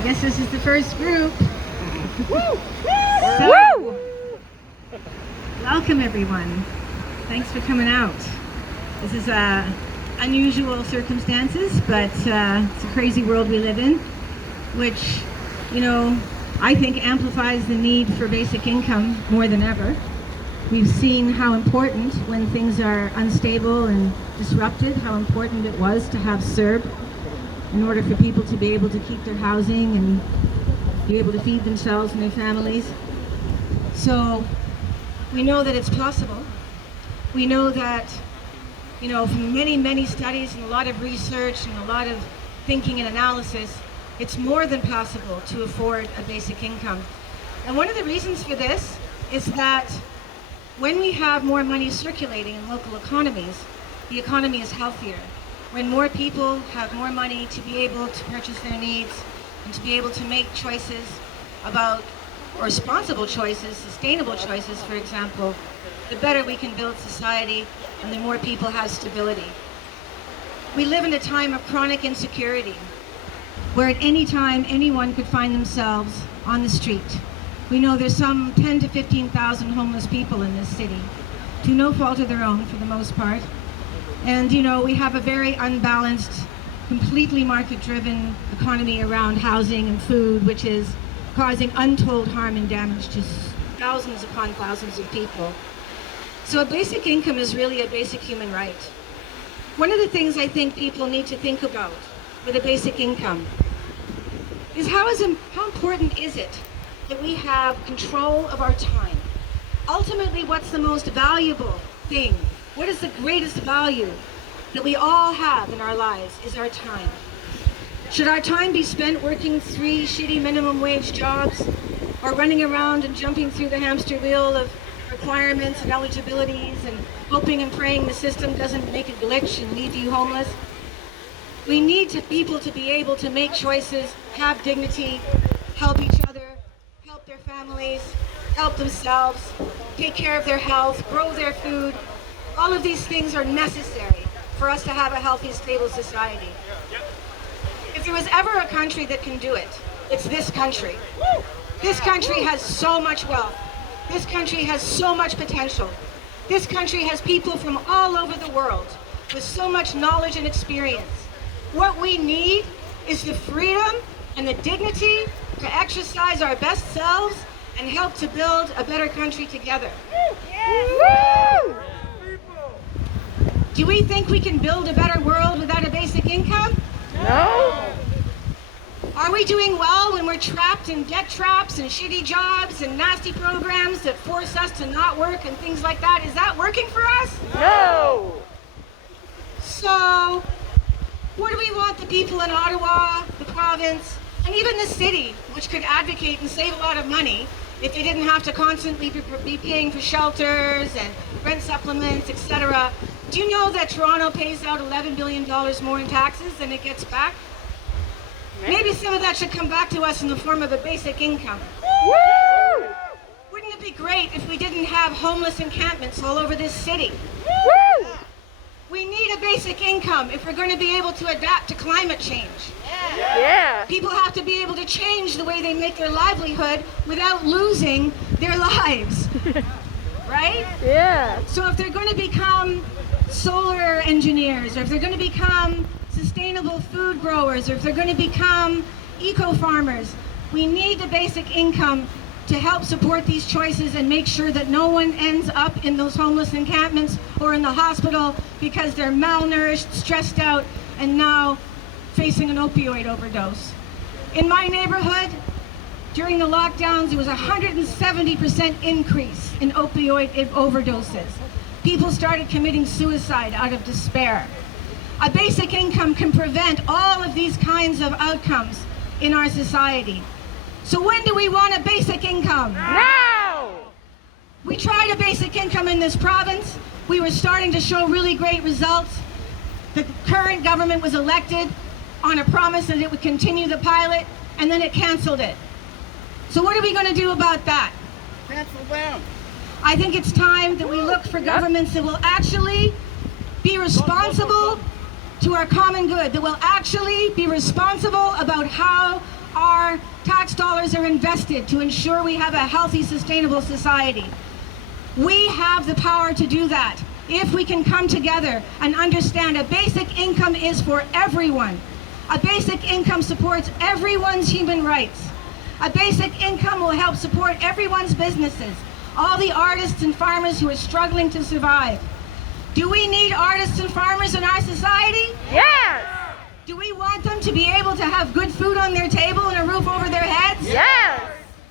I guess this is the first group. So, Woo! welcome everyone. Thanks for coming out. This is unusual circumstances, but it's a crazy world we live in, which, you know, I think amplifies the need for basic income more than ever. We've seen how important, when things are unstable and disrupted, how important it was to have CERB in order for people to be able to keep their housing and be able to feed themselves and their families. So we know that it's possible. We know that, you know, from many, many studies and a lot of research and a lot of thinking and analysis, it's more than possible to afford a basic income. And one of the reasons for this is that when we have more money circulating in local economies, the economy is healthier. When more people have more money to be able to purchase their needs and to be able to make choices about, or responsible choices, sustainable choices, for example, the better we can build society and the more people have stability. We live in a time of chronic insecurity, where at any time anyone could find themselves on the street. We know there's some 10 to 15,000 homeless people in this city, to no fault of their own for the most part. And you know, we have a very unbalanced, completely market-driven economy around housing and food, which is causing untold harm and damage to thousands upon thousands of people. So a basic income is really a basic human right. One of the things I think people need to think about with a basic income is how important is it that we have control of our time? Ultimately, what's the most valuable thing? What is the greatest value that we all have in our lives is our time. Should our time be spent working 3 shitty minimum wage jobs, or running around and jumping through the hamster wheel of requirements and eligibilities and hoping and praying the system doesn't make a glitch and leave you homeless? We need people to be able to make choices, have dignity, help each other, help their families, help themselves, take care of their health, grow their food. All of these things are necessary for us to have a healthy, stable society. If there was ever a country that can do it, it's this country. This country has so much wealth. This country has so much potential. This country has people from all over the world with so much knowledge and experience. What we need is the freedom and the dignity to exercise our best selves and help to build a better country together. Woo! Do we think we can build a better world without a basic income? No. Are we doing well when we're trapped in debt traps and shitty jobs and nasty programs that force us to not work and things like that? Is that working for us? No. So, what do we want the people in Ottawa, the province, and even the city, which could advocate and save a lot of money if they didn't have to constantly be paying for shelters and rent supplements, etc. Do you know that Toronto pays out $11 billion more in taxes than it gets back? Maybe some of that should come back to us in the form of a basic income. Woo! Wouldn't it be great if we didn't have homeless encampments all over this city? Woo! We need a basic income if we're going to be able to adapt to climate change. Yeah. People have to be able to change the way they make their livelihood without losing their lives, right? Yeah. So if they're going to become solar engineers, or if they're going to become sustainable food growers, or if they're going to become eco-farmers, we need the basic income to help support these choices and make sure that no one ends up in those homeless encampments or in the hospital because they're malnourished, stressed out, and now facing an opioid overdose. In my neighborhood, during the lockdowns, there was a 170% increase in opioid overdoses. People started committing suicide out of despair. A basic income can prevent all of these kinds of outcomes in our society. So when do we want a basic income? Now. We tried a basic income in this province. We were starting to show really great results. The current government was elected on a promise that it would continue the pilot, and then it canceled it. So what are we going to do about that? Cancel them. I think it's time that we look for governments that will actually be responsible to our common good, that will actually be responsible about how our tax dollars are invested to ensure we have a healthy, sustainable society. We have the power to do that if we can come together and understand a basic income is for everyone. A basic income supports everyone's human rights. A basic income will help support everyone's businesses, all the artists and farmers who are struggling to survive. Do we need artists and farmers in our society? Yes. Do we want them to be able to have good food on their table and a roof over their heads? Yes.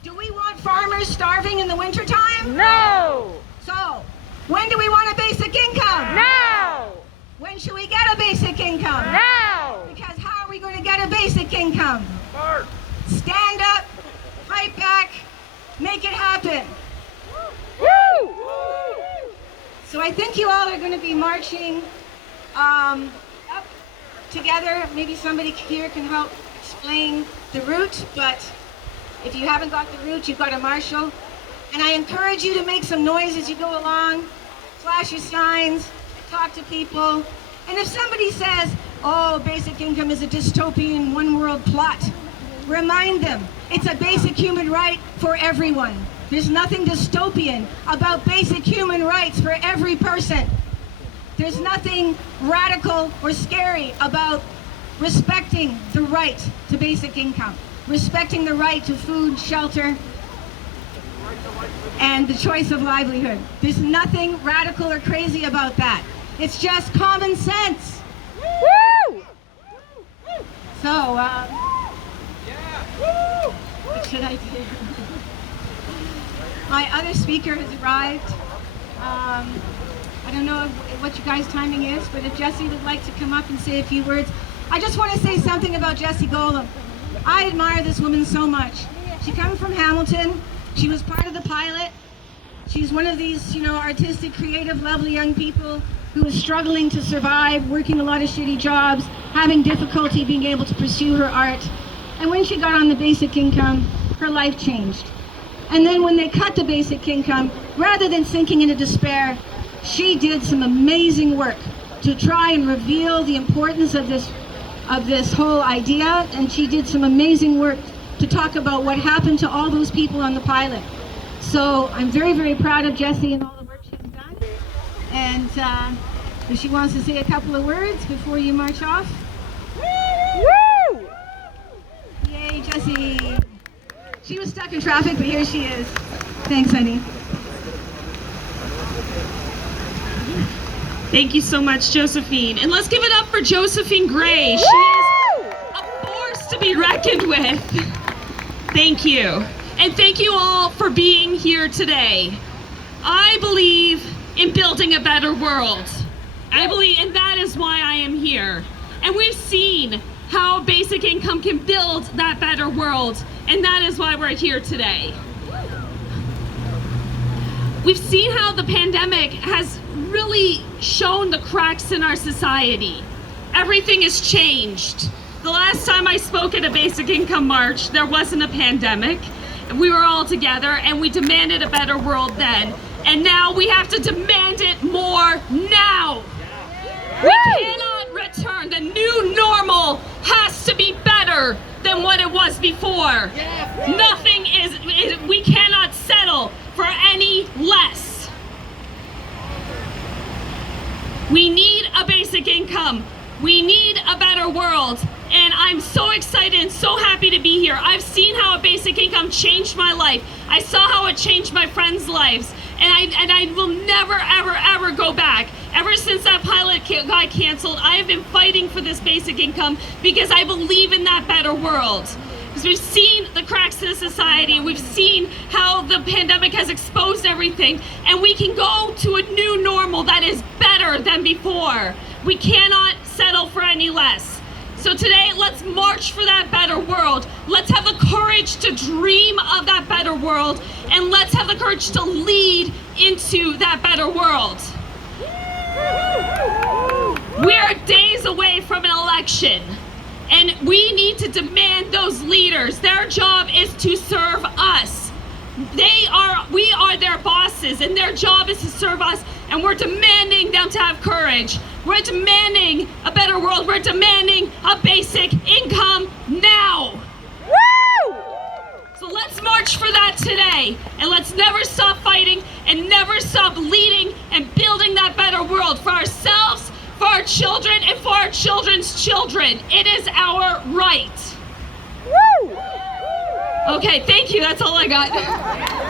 Do we want farmers starving in the wintertime? No. So, when do we want a basic income? Now. When should we get a basic income? Now. Because how are we going to get a basic income? Stand up, fight back, make it happen. Woo! So I think you all are going to be marching up together. Maybe somebody here can help explain the route, but if you haven't got the route, you've got a marshal. And I encourage you to make some noise as you go along, flash your signs, talk to people. And if somebody says, oh, basic income is a dystopian one-world plot, remind them it's a basic human right for everyone. There's nothing dystopian about basic human rights for every person. There's nothing radical or scary about respecting the right to basic income, respecting the right to food, shelter, and the choice of livelihood. There's nothing radical or crazy about that. It's just common sense. Woo! So, what should I do? My other speaker has arrived. I don't know what you guys' timing is, but if Jessie would like to come up and say a few words. I just want to say something about Jessie Golem. I admire this woman so much. She comes from Hamilton. She was part of the pilot. She's one of these, artistic, creative, lovely young people who is struggling to survive, working a lot of shitty jobs, having difficulty being able to pursue her art. And when she got on the basic income, her life changed. And then when they cut the basic income, rather than sinking into despair, she did some amazing work to try and reveal the importance of this whole idea. And she did some amazing work to talk about what happened to all those people on the pilot. So I'm very, very proud of Jessie and all the work she's done. And if she wants to say a couple of words before you march off. Woo! Yay, Jessie. She was stuck in traffic, but here she is. Thanks, honey. Thank you so much, Josephine. And let's give it up for Josephine Gray. She is a force to be reckoned with. Thank you. And thank you all for being here today. I believe in building a better world. And that is why I am here. And we've seen how basic income can build that better world. And that is why we're here today. We've seen how the pandemic has really shown the cracks in our society. Everything has changed. The last time I spoke at a basic income march, there wasn't a pandemic. We were all together and we demanded a better world then. And now we have to demand it more now. We cannot return. The new normal has to be better than what it was before. Nothing we cannot settle for any less. We need a basic income. We need a better world. And I'm so excited and so happy to be here. I've seen how a basic income changed my life. I saw how it changed my friends' lives. And I will never, ever, ever go back. Ever since that pilot got canceled, I have been fighting for this basic income because I believe in that better world. Because we've seen the cracks in the society, we've seen how the pandemic has exposed everything, and we can go to a new normal that is better than before. We cannot settle for any less. So today, let's march for that better world. Let's have the courage to dream of that better world, and let's have the courage to lead into that better world. We are days away from an election, and we need to demand those leaders. Their job is to serve us. We are their bosses, and their job is to serve us, and we're demanding them to have courage. We're demanding a better world. We're demanding a basic income now. Woo! for that today. And let's never stop fighting and never stop leading and building that better world for ourselves, for our children, and for our children's children. It is our right. Woo! Okay, thank you. That's all I got.